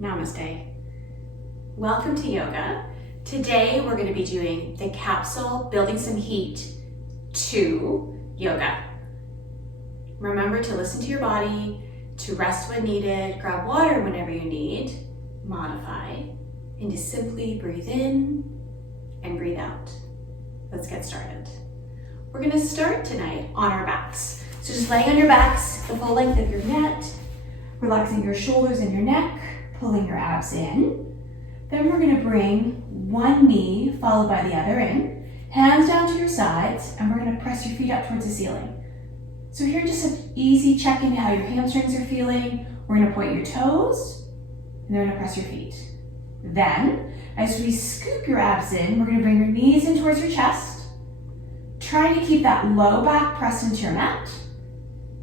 Namaste. Welcome to yoga. Today we're going to be doing the capsule Building Some Heat 2 yoga. Remember to listen to your body, to rest when needed, grab water whenever you need, modify, and to simply breathe in and breathe out. Let's get started. We're going to start tonight on our backs. So just laying on your backs, the full length of your net, relaxing your shoulders and your neck, pulling your abs in. Then we're going to bring one knee followed by the other in, hands down to your sides, and we're going to press your feet up towards the ceiling. So here, just an easy check-in how your hamstrings are feeling. We're going to point your toes, and then we're going to press your feet. Then, as we scoop your abs in, we're going to bring your knees in towards your chest, trying to keep that low back pressed into your mat.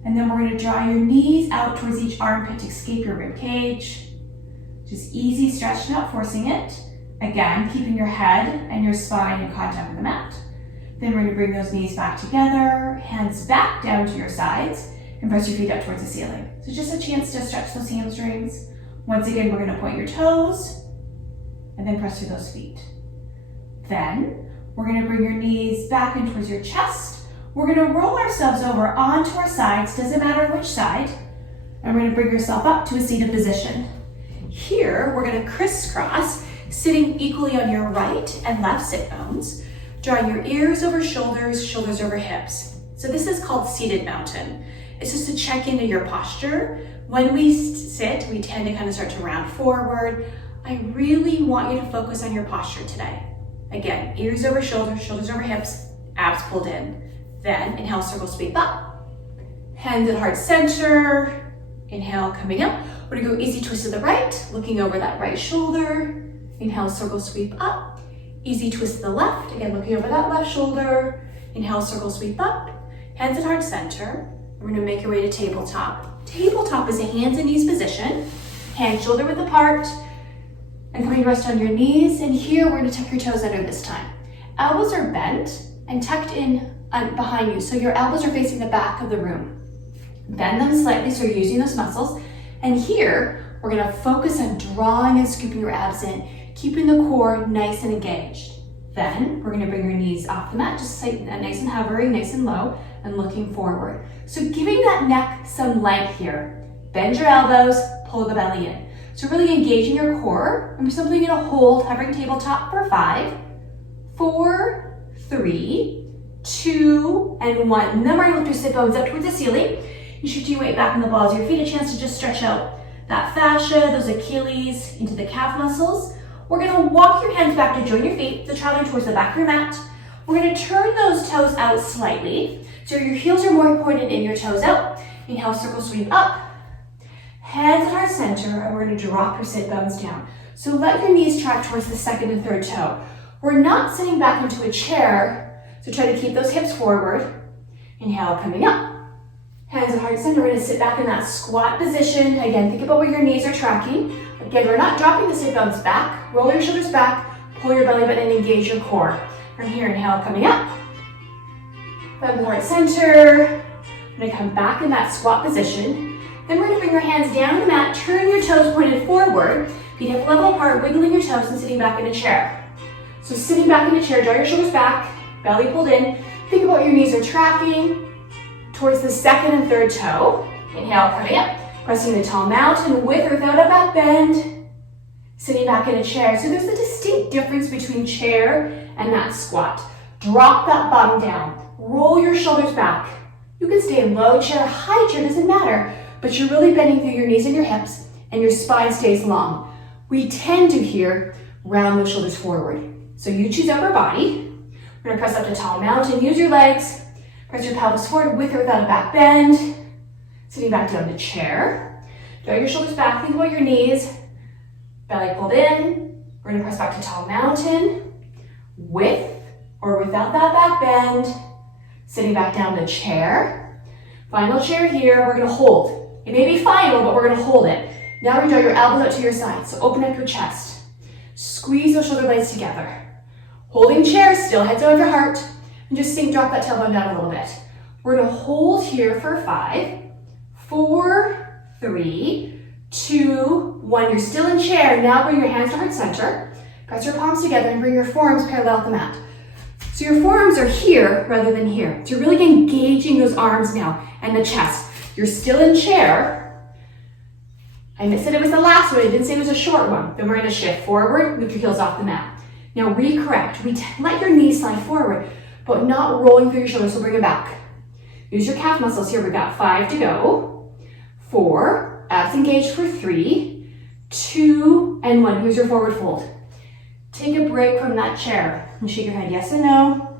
And then we're going to draw your knees out towards each armpit to escape your rib cage. Just easy stretch, not forcing it. Again, keeping your head and your spine in contact with the mat. Then we're going to bring those knees back together, hands back down to your sides, and press your feet up towards the ceiling. So just a chance to stretch those hamstrings. Once again, we're going to point your toes, and then press through those feet. Then, we're going to bring your knees back in towards your chest. We're going to roll ourselves over onto our sides, doesn't matter which side, and we're going to bring yourself up to a seated position. Here, we're going to crisscross, sitting equally on your right and left sit bones, drawing your ears over shoulders, shoulders over hips. So this is called seated mountain. It's just to check into your posture. When we sit, we tend to kind of start to round forward. I really want you to focus on your posture today. Again, ears over shoulders, shoulders over hips, abs pulled in. Then inhale, circle sweep up. Hands at heart center. Inhale, coming up. We're gonna go easy twist to the right, looking over that right shoulder. Inhale, circle sweep up. Easy twist to the left, again, looking over that left shoulder. Inhale, circle sweep up. Hands at heart center. We're gonna make your way to tabletop. Tabletop is a hands and knees position. Hands shoulder width apart. And coming to rest on your knees. And here, we're gonna tuck your toes under this time. Elbows are bent and tucked in behind you. So your elbows are facing the back of the room. Bend them slightly so you're using those muscles. And here, we're gonna focus on drawing and scooping your abs in, keeping the core nice and engaged. Then, we're gonna bring your knees off the mat, just nice and hovering, nice and low, and looking forward. So giving that neck some length here. Bend your elbows, pull the belly in. So really engaging your core. And we're simply gonna hold, hovering tabletop for 5, 4, 3, 2, and 1. And then we're gonna lift your sit bones up towards the ceiling. You shift your weight back in the balls of your feet, a chance to just stretch out that fascia, those Achilles into the calf muscles. We're gonna walk your hands back to join your feet, so traveling towards the back of your mat. We're gonna turn those toes out slightly, so your heels are more pointed in, your toes out. Inhale, circle sweep up. Hands at heart center, and we're gonna drop your sit bones down. So let your knees track towards the second and third toe. We're not sitting back into a chair, so try to keep those hips forward. Inhale, coming up. Hands at heart center, we're gonna sit back in that squat position. Again, think about where your knees are tracking. Again, we're not dropping the sit bones back. Roll your shoulders back, pull your belly button, and engage your core. From here, inhale, coming up. Bend the heart center. We're gonna come back in that squat position. Then we're gonna bring your hands down the mat, turn your toes pointed forward, feet hip level apart, wiggling your toes and sitting back in a chair. So sitting back in a chair, draw your shoulders back, belly pulled in. Think about your knees are tracking towards the second and third toe. Inhale, coming up, pressing the tall mountain with or without a back bend. Sitting back in a chair. So there's a distinct difference between chair and that squat. Drop that bottom down. Roll your shoulders back. You can stay in low chair, high chair, doesn't matter, but you're really bending through your knees and your hips, and your spine stays long. We tend to here round those shoulders forward. So you choose upper body. We're gonna press up to tall mountain, use your legs. Press your pelvis forward with or without a back bend. Sitting back down to chair. Draw your shoulders back, think about your knees. Belly pulled in. We're gonna press back to tall mountain. With or without that back bend. Sitting back down to chair. Final chair here, we're gonna hold. It may be final, but we're gonna hold it. Now we draw your elbows out to your side, so open up your chest. Squeeze those shoulder blades together. Holding chair, still heads over heart. And just drop that tailbone down a little bit. We're gonna hold here for 5, 4, 3, 2, 1. You're still in chair. Now bring your hands to heart center. Press your palms together and bring your forearms parallel with the mat. So your forearms are here rather than here. So you're really engaging those arms now and the chest. You're still in chair. I said it was the last one. I didn't say it was a short one. Then we're going to shift forward, lift your heels off the mat. Now recorrect. Let your knees slide forward, but not rolling through your shoulders, so bring it back. Use your calf muscles here. We've got 5 to go. 4, abs engaged for 3, 2, and 1. Here's your forward fold. Take a break from that chair and shake your head yes and no.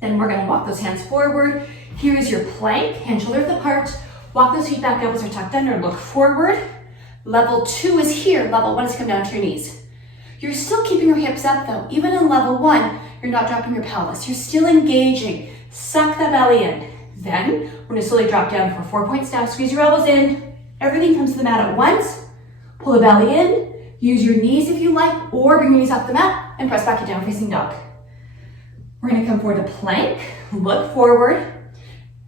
Then we're going to walk those hands forward. Here is your plank, hand shoulder width apart. Walk those feet back, elbows are tucked under, look forward. Level 2 is here. Level 1 is come down to your knees. You're still keeping your hips up though. Even in level 1, you're not dropping your pelvis. You're still engaging. Suck the belly in. Then we're going to slowly drop down for 4-point step. Squeeze your elbows in. Everything comes to the mat at once. Pull the belly in. Use your knees if you like, or bring your knees off the mat and press back to down facing dog. We're going to come forward to plank. Look forward.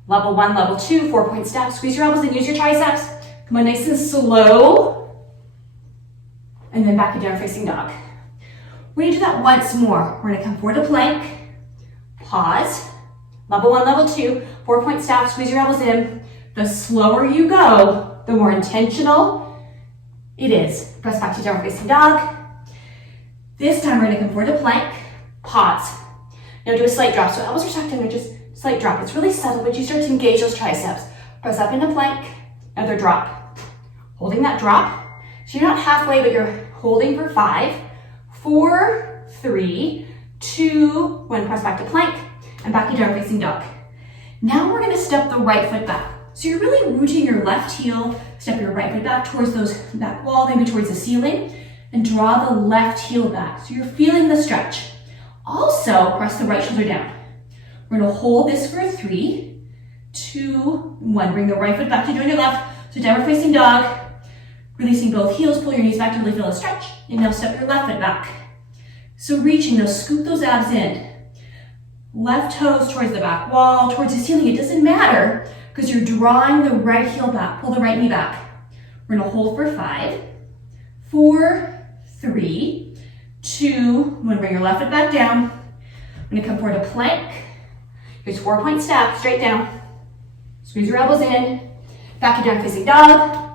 Level 1, level 2, 4-point step. Squeeze your elbows in. Use your triceps. Come on, nice and slow. And then back to down facing dog. We're going to do that once more. We're going to come forward to plank. Pause. Level 1, level 2, 4-point step. Squeeze your elbows in. The slower you go, the more intentional it is. Press back to down facing dog. This time we're going to come forward to plank. Pause. Now do a slight drop. So elbows are tucked under, just slight drop. It's really subtle, but you start to engage those triceps. Press up into plank. Another drop. Holding that drop. So you're not halfway, but you're holding for 5, 4, 3, 2, 1. Press back to plank and back to down facing dog. Now we're going to step the right foot back. So you're really rooting your left heel, step your right foot back towards that wall, maybe towards the ceiling, and draw the left heel back. So you're feeling the stretch. Also, press the right shoulder down. We're going to hold this for 3, 2, 1. Bring the right foot back to join your left. So downward facing dog. Releasing both heels, pull your knees back to really feel a stretch. And now step your left foot back. So reaching those, scoop those abs in. Left toes towards the back wall, towards the ceiling. It doesn't matter because you're drawing the right heel back. Pull the right knee back. We're going to hold for 5, 4, 3, 2, 1. Bring your left foot back down. I'm going to come forward to plank. Here's 4-point step, straight down. Squeeze your elbows in. Back to down facing dog.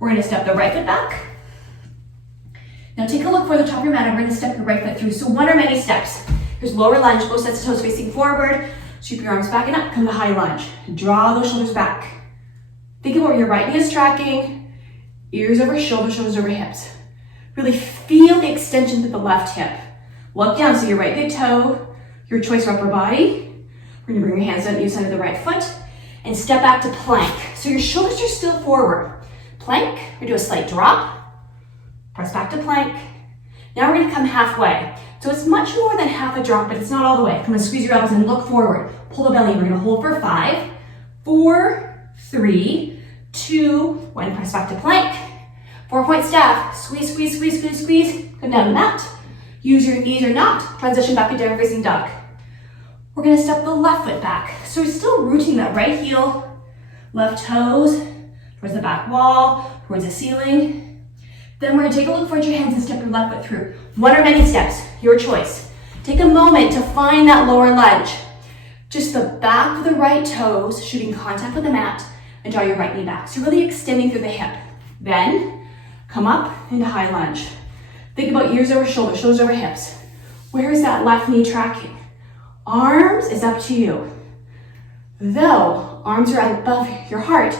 We're going to step the right foot back. Now take a look for the top of your mat and we're going to step your right foot through. So 1 or many steps. Here's lower lunge, both sets of toes facing forward. Sweep your arms back and up, come to high lunge. Draw those shoulders back. Think about where your right knee is tracking. Ears over shoulders, shoulders over hips. Really feel the extension to the left hip. Look down, so your right big toe, your choice for upper body. We're going to bring your hands down to the side of the right foot and step back to plank. So your shoulders are still forward. Plank, we're going to do a slight drop. Press back to plank. Now we're going to come halfway. So it's much more than half a drop, but it's not all the way. Come on, squeeze your elbows and look forward. Pull the belly in. We're going to hold for 5, 4, 3, 2, 1. Press back to plank. 4-point step. Squeeze, squeeze, squeeze, squeeze, squeeze. Come down the mat. Use your knees or not. Transition back to down facing dog. We're going to step the left foot back. So we're still rooting that right heel, left toes towards the back wall, towards the ceiling. Then we're going to take a look forward at your hands and step your left foot through. 1 or many steps, your choice. Take a moment to find that lower lunge. Just the back of the right toes shooting contact with the mat and draw your right knee back. So really extending through the hip. Then come up into high lunge. Think about ears over shoulders, shoulders over hips. Where is that left knee tracking? Arms is up to you. Though arms are above your heart,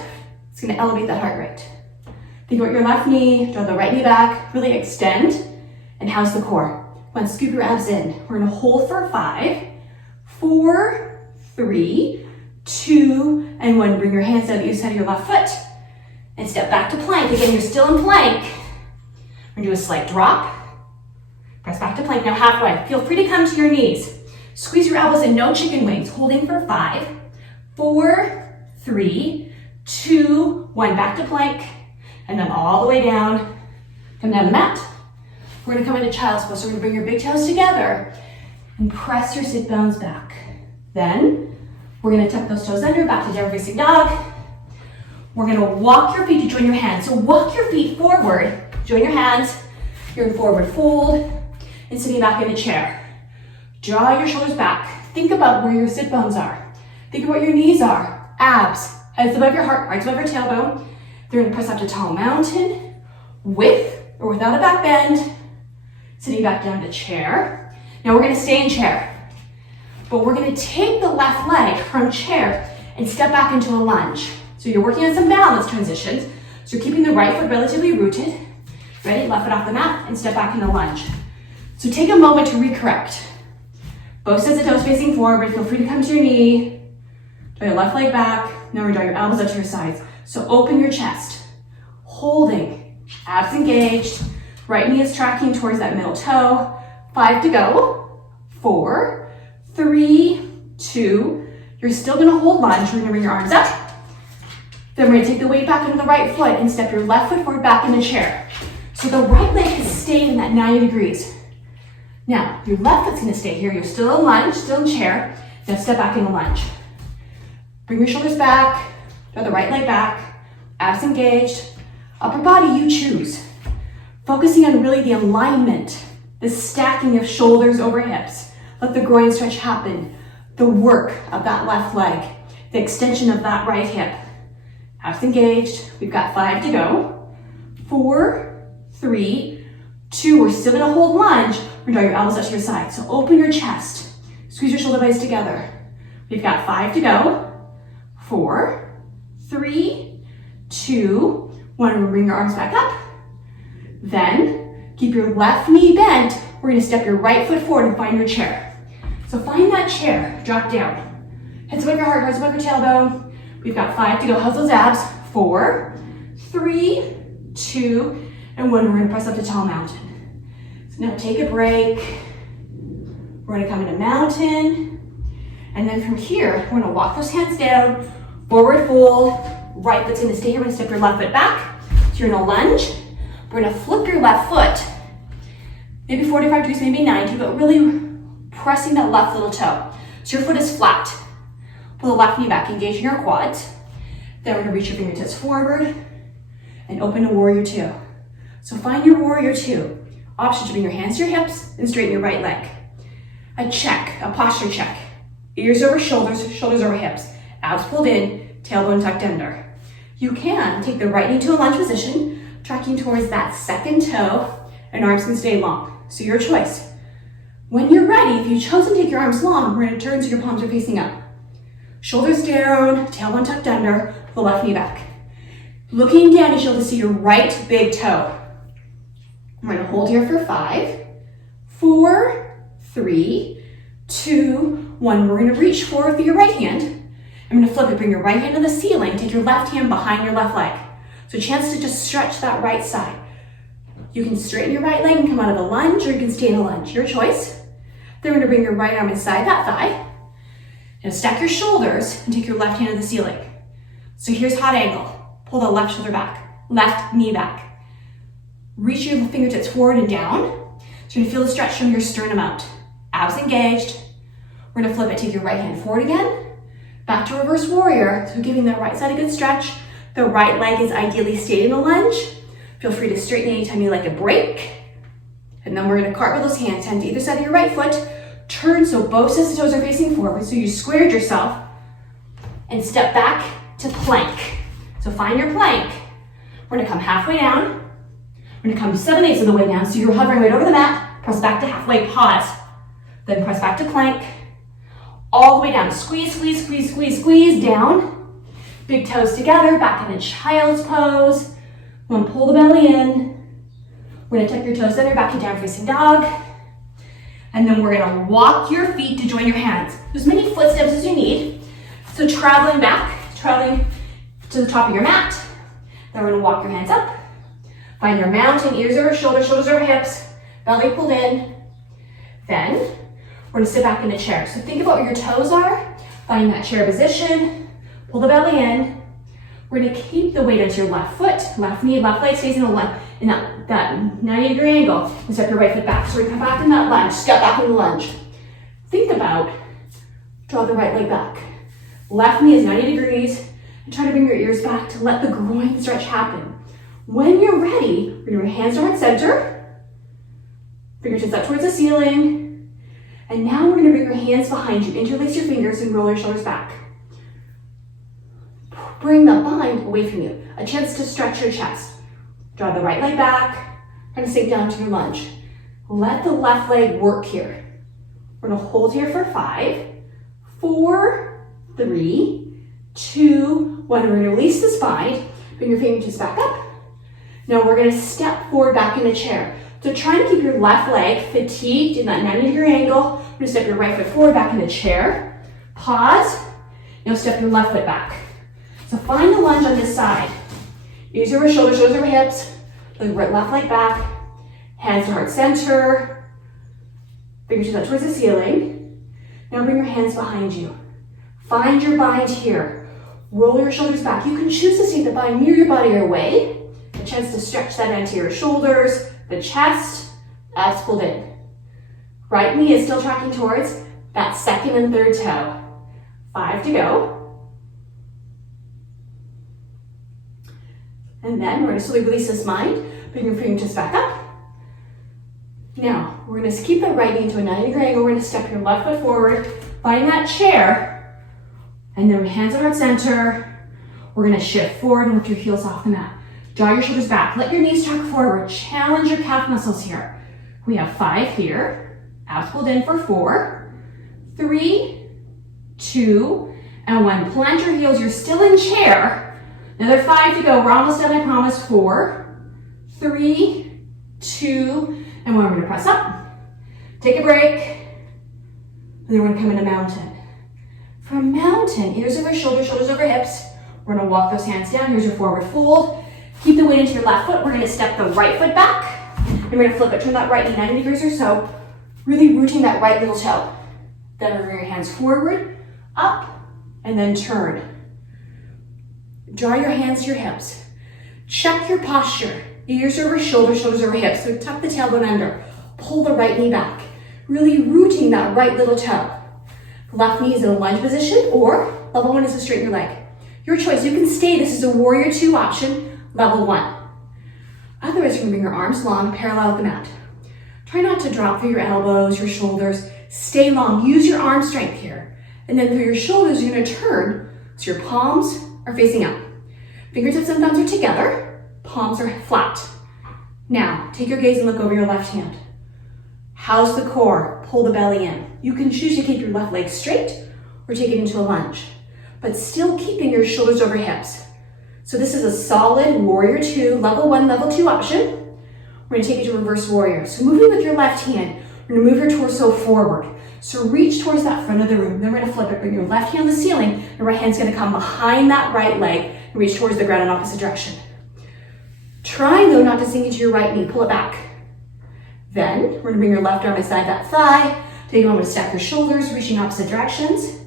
it's going to elevate that heart rate. Think about your left knee, draw the right knee back, really extend, and house the core. Come on, scoop your abs in. We're going to hold for 5, 4, 3, 2, and 1. Bring your hands down the side of your left foot and step back to plank. Again, you're still in plank. We're going to do a slight drop. Press back to plank. Now halfway. Feel free to come to your knees. Squeeze your elbows in, no chicken wings. Holding for 5, 4, 3, 2, 1. Back to plank. And then all the way down. Come down the mat. We're going to come into child's pose. So we're going to bring your big toes together and press your sit bones back. Then we're going to tuck those toes under, back to down facing dog. We're gonna walk your feet to join your hands. So walk your feet forward, join your hands. You're in forward fold and sitting back in the chair. Draw your shoulders back. Think about where your sit bones are. Think about your knees are. Abs, heads above your heart, arms above your tailbone. They're gonna press up to tall mountain, with or without a back bend. Sitting back down to chair. Now we're gonna stay in chair, but we're gonna take the left leg from chair and step back into a lunge. So you're working on some balance transitions. So you're keeping the right foot relatively rooted. Ready? Left foot off the mat and step back into lunge. So take a moment to recorrect. Both sets of toes facing forward. Feel free to come to your knee. Draw your left leg back. Now we're draw your elbows up to your sides. So open your chest. Holding. Abs engaged. Right knee is tracking towards that middle toe. 5 to go. 4, 3, 2. You're still gonna hold lunge. We're gonna bring your arms up. Then we're gonna take the weight back into the right foot and step your left foot forward back in the chair. So the right leg is staying in that 90 degrees. Now, your left foot's gonna stay here. You're still in lunge, still in chair. Now step back in a lunge. Bring your shoulders back, draw the right leg back, abs engaged. Upper body, you choose. Focusing on really the alignment, the stacking of shoulders over hips. Let the groin stretch happen. The work of that left leg, the extension of that right hip. Abs engaged. We've got 5 to go. 4, 3, 2. We're still gonna hold lunge. We're gonna draw your elbows up to your side. So open your chest. Squeeze your shoulder blades together. We've got 5 to go. 4, 3, 2, 1. We'll bring your arms back up. Then keep your left knee bent. We're gonna step your right foot forward and find your chair. So find that chair. Drop down. Heads above your heart, hearts above your tailbone. We've got 5 to go. How's those abs? 4, 3, 2, and 1. We're gonna press up to tall mountain. So now take a break. We're gonna come into mountain. And then from here, we're gonna walk those hands down, forward fold. Right foot's gonna stay here. We're gonna step your left foot back. So you're in a lunge. We're gonna flip your left foot. Maybe 45 degrees, maybe 90, but really pressing that left little toe. So your foot is flat. Pull the left knee back, engaging your quads. Then we're gonna reach your fingertips forward and open to warrior 2. So find your warrior 2. Option to bring your hands to your hips and straighten your right leg. A check, a posture check. Ears over shoulders, shoulders over hips. Abs pulled in, tailbone tucked under. You can take the right knee to a lunge position, tracking towards that second toe, and arms can stay long. So your choice. When you're ready, if you've chosen to take your arms long, we're gonna turn so your palms are facing up. Shoulders down, tailbone tucked under, the left knee back. Looking down, you should be able to see your right big toe. We're gonna hold here for 5, 4, 3, 2, 1. We're gonna reach forward with your right hand. I'm gonna flip it, bring your right hand to the ceiling, take your left hand behind your left leg. So a chance to just stretch that right side. You can straighten your right leg and come out of a lunge, or you can stay in a lunge, your choice. Then we're gonna bring your right arm inside that thigh. Now stack your shoulders and take your left hand to the ceiling. So here's hot angle. Pull the left shoulder back, left knee back. Reach your fingertips forward and down. So you're gonna feel the stretch from your sternum out. Abs engaged. We're gonna flip it, take your right hand forward again. Back to reverse warrior. So giving the right side a good stretch. The right leg is ideally stayed in a lunge. Feel free to straighten anytime you like a break. And then we're gonna cartwheel those hands, hands either side of your right foot. Turn so both sets of toes are facing forward. So you squared yourself and step back to plank. So find your plank. We're gonna come halfway down. We're gonna come 7/8 of the way down. So you're hovering right over the mat. Press back to halfway, pause. Then press back to plank. All the way down. Squeeze, squeeze, squeeze, squeeze, squeeze down. Big toes together, back in a child's pose. We're gonna pull the belly in. We're gonna tuck your toes under, back to down facing dog. And then we're gonna walk your feet to join your hands. As many footsteps as you need. So traveling back, traveling to the top of your mat. Then we're gonna walk your hands up. Find your mountain, ears over shoulders, shoulders over hips, belly pulled in. Then we're gonna sit back in a chair. So think about where your toes are. Find that chair position. Pull the belly in. We're gonna keep the weight onto your left foot, left knee, left leg stays in that 90-degree angle. And step your right foot back. So we're gonna come back in that lunge, step back in the lunge. Think about, draw the right leg back. Left knee is 90 degrees, And try to bring your ears back to let the groin stretch happen. When you're ready, we're gonna bring hands to heart center, fingertips up towards the ceiling, and now we're gonna bring your hands behind you, interlace your fingers and roll your shoulders back. Bring the bind away from you, a chance to stretch your chest. Draw the right leg back, try to sink down to your lunge. Let the left leg work here. We're gonna hold here for 5, 4, 3, 2, 1. We're gonna release the spine, bring your fingertips back up. Now we're gonna step forward back in the chair. So try to keep your left leg fatigued in that 90-degree angle. We're gonna step your right foot forward back in the chair. Pause, you'll step your left foot back. So find the lunge on this side. Use your shoulders over hips, left leg back, hands to heart center, fingertips up towards the ceiling. Now bring your hands behind you. Find your bind here. Roll your shoulders back. You can choose to see the bind near your body or away. A chance to stretch that anterior shoulders, the chest, abs pulled in. Right knee is still tracking towards that second and third toe. 5 to go. And then we're going to slowly release this mind. Bring your fingertips back up. Now, we're going to keep that right knee into a 90-degree angle. We're going to step your left foot forward. Find that chair. And then hands at heart center. We're going to shift forward and lift your heels off the mat. Draw your shoulders back. Let your knees track forward. Challenge your calf muscles here. We have 5 here. Abs pulled in for 4, 3, 2, and 1. Plant your heels. You're still in chair. Another 5 to go. We're almost done, I promise. 4, 3, 2, and 1. We're going to press up. Take a break. And then we're going to come into mountain. From mountain, ears over shoulders, shoulders over hips. We're going to walk those hands down. Here's your forward fold. Keep the weight into your left foot. We're going to step the right foot back. And we're going to flip it. Turn that right knee 90 degrees or so. Really rooting that right little toe. Then we're going to bring your hands forward, up, and then turn. Draw your hands to your hips. Check your posture. Ears over shoulders, shoulders over hips. So tuck the tailbone under. Pull the right knee back. Really rooting that right little toe. Left knee is in a lunge position, or level 1 is to straighten your leg. Your choice. You can stay. This is a warrior 2 option, level 1. Otherwise, you're going to bring your arms long, parallel with the mat. Try not to drop through your elbows, your shoulders. Stay long. Use your arm strength here. And then through your shoulders, you're going to turn so your palms are facing up. Fingertips and thumbs are together. Palms are flat. Now, take your gaze and look over your left hand. House the core. Pull the belly in. You can choose to keep your left leg straight or take it into a lunge, but still keeping your shoulders over hips. So this is a solid warrior 2, level 1, level 2 option. We're going to take it to reverse warrior. So moving with your left hand, we're going to move your torso forward. So reach towards that front of the room. Then we're going to flip it. Bring your left hand on the ceiling. The right hand's going to come behind that right leg and reach towards the ground in opposite direction. Try, though, not to sink into your right knee. Pull it back. Then we're going to bring your left arm inside that thigh. Take a moment to stack your shoulders, reaching opposite directions.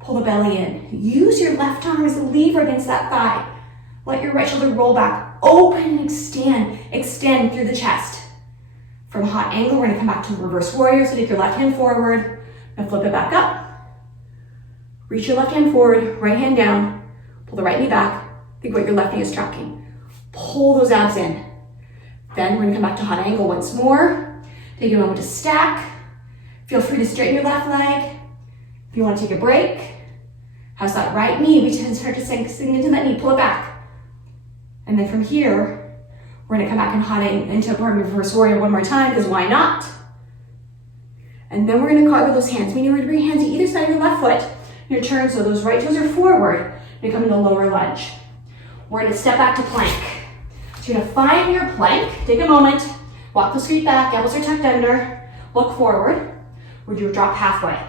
Pull the belly in. Use your left arm as a lever against that thigh. Let your right shoulder roll back. Open and extend. Extend through the chest. From hot angle, we're going to come back to reverse warrior. So take your left hand forward and flip it back up. Reach your left hand forward, right hand down. Pull the right knee back. Think what your left knee is tracking. Pull those abs in. Then we're going to come back to hot angle once more. Take a moment to stack. Feel free to straighten your left leg. If you want to take a break, how's that right knee? We tend to start to sink into that knee. Pull it back. And then from here, we're going to come back and hot into reverse warrior one more time, because why not? And then we're going to carve those hands, meaning we're going to bring your hands to either side of your left foot. Your turn, so those right toes are forward. You come into lower lunge. We're going to step back to plank. So you're going to find your plank. Take a moment. Walk those feet back. Elbows are tucked under. Look forward. We're going to drop halfway.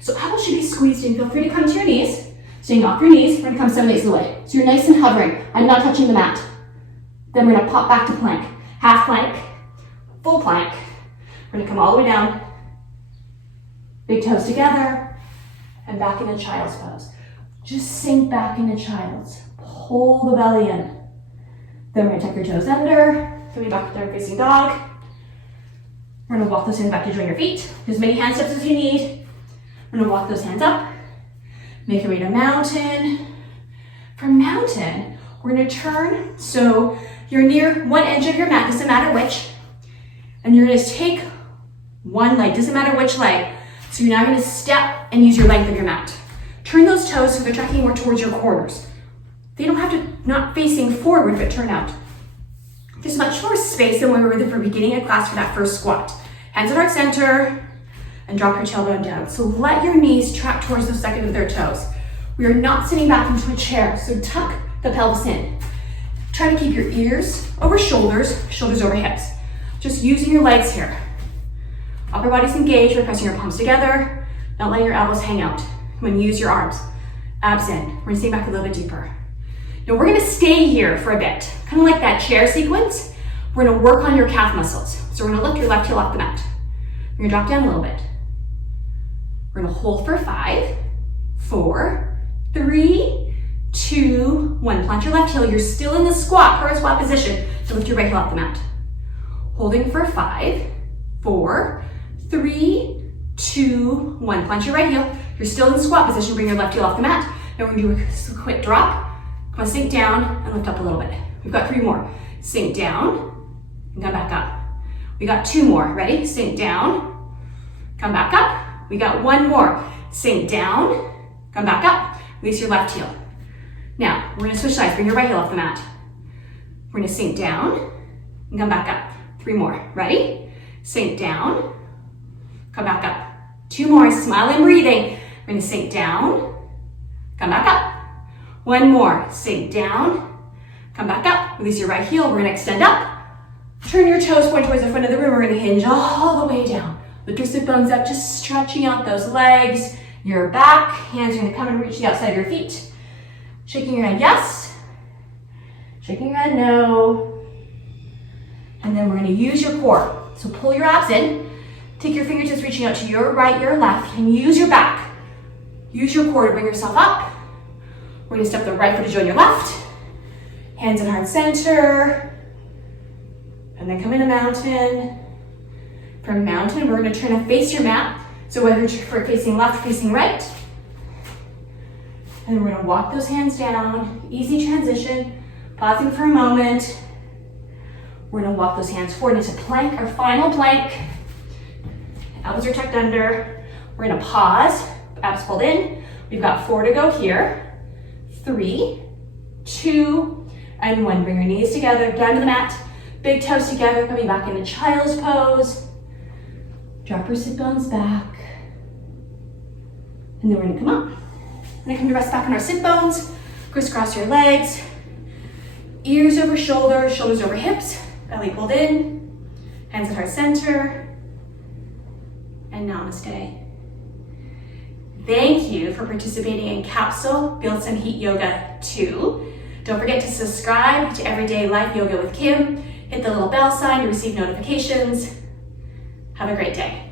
So elbows should be squeezed in. Feel free to come to your knees. Staying off your knees, we're going to come 7/8 of the way. So you're nice and hovering. I'm not touching the mat. Then we're going to pop back to plank. Half plank, full plank. We're going to come all the way down. Big toes together. And back into child's pose. Just sink back into child's. Pull the belly in. Then we're going to tuck your toes under. Coming back to down facing dog. We're going to walk those hands back to join your feet. As many hand steps as you need. We're going to walk those hands up. Make your way to mountain. For mountain, we're gonna turn so you're near one edge of your mat, doesn't matter which, and you're gonna take one leg, doesn't matter which leg. So you're now gonna step and use your length of your mat. Turn those toes so they're tracking more towards your corners. They don't have to, not facing forward, but turn out. There's much more space than we were at the beginning of class for that first squat. Hands at heart center, and drop your tailbone down. So let your knees track towards the second and third toes. We are not sitting back into a chair, so tuck the pelvis in. Try to keep your ears over shoulders, shoulders over hips. Just using your legs here. Upper body's engaged by pressing your palms together, not letting your elbows hang out. When you use your arms, abs in. We're gonna stay back a little bit deeper. Now we're gonna stay here for a bit, kind of like that chair sequence. We're gonna work on your calf muscles. So we're gonna lift your left heel off the mat. You're gonna drop down a little bit. We're gonna hold for 5, 4, 3, 2, 1. Plant your left heel. You're still in the squat, current squat position. So lift your right heel off the mat. Holding for 5, 4, 3, 2, 1. Plant your right heel. You're still in the squat position. Bring your left heel off the mat. Now we're gonna do a quick drop. Come on, sink down and lift up a little bit. We've got 3 more. Sink down and come back up. We got 2 more. Ready? Sink down, come back up. We got 1 more. Sink down, come back up. Release your left heel. Now, we're gonna switch sides. Bring your right heel off the mat. We're gonna sink down and come back up. 3 more. Ready? Sink down, come back up. 2 more. Smile and breathing. We're gonna sink down, come back up. 1 more. Sink down, come back up. Release your right heel. We're gonna extend up. Turn your toes, point towards the front of the room. We're gonna hinge all the way down. Lift your sit bones up, just stretching out those legs. Your back, hands are gonna come and reach the outside of your feet. Shaking your head yes. Shaking your head no. And then we're gonna use your core. So pull your abs in. Take your fingertips reaching out to your right, your left, and use your back. Use your core to bring yourself up. We're gonna step the right foot to join your left. Hands in heart center. And then come into mountain. From mountain, we're gonna try to face your mat. So whether you're facing left, facing right. And then we're gonna walk those hands down. Easy transition. Pausing for a moment. We're gonna walk those hands forward into plank, our final plank. Elbows are tucked under. We're gonna pause, abs pulled in. We've got 4 to go here. 3, 2, and 1. Bring your knees together, down to the mat. Big toes together, coming back into child's pose. Drop your sit bones back. And then we're gonna come up. And then come to rest back on our sit bones. Crisscross your legs. Ears over shoulders, shoulders over hips. Belly pulled in. Hands at heart center. And namaste. Thank you for participating in Capsule Build Some Heat Yoga 2. Don't forget to subscribe to Everyday Life Yoga with Kim. Hit the little bell sign to receive notifications. Have a great day.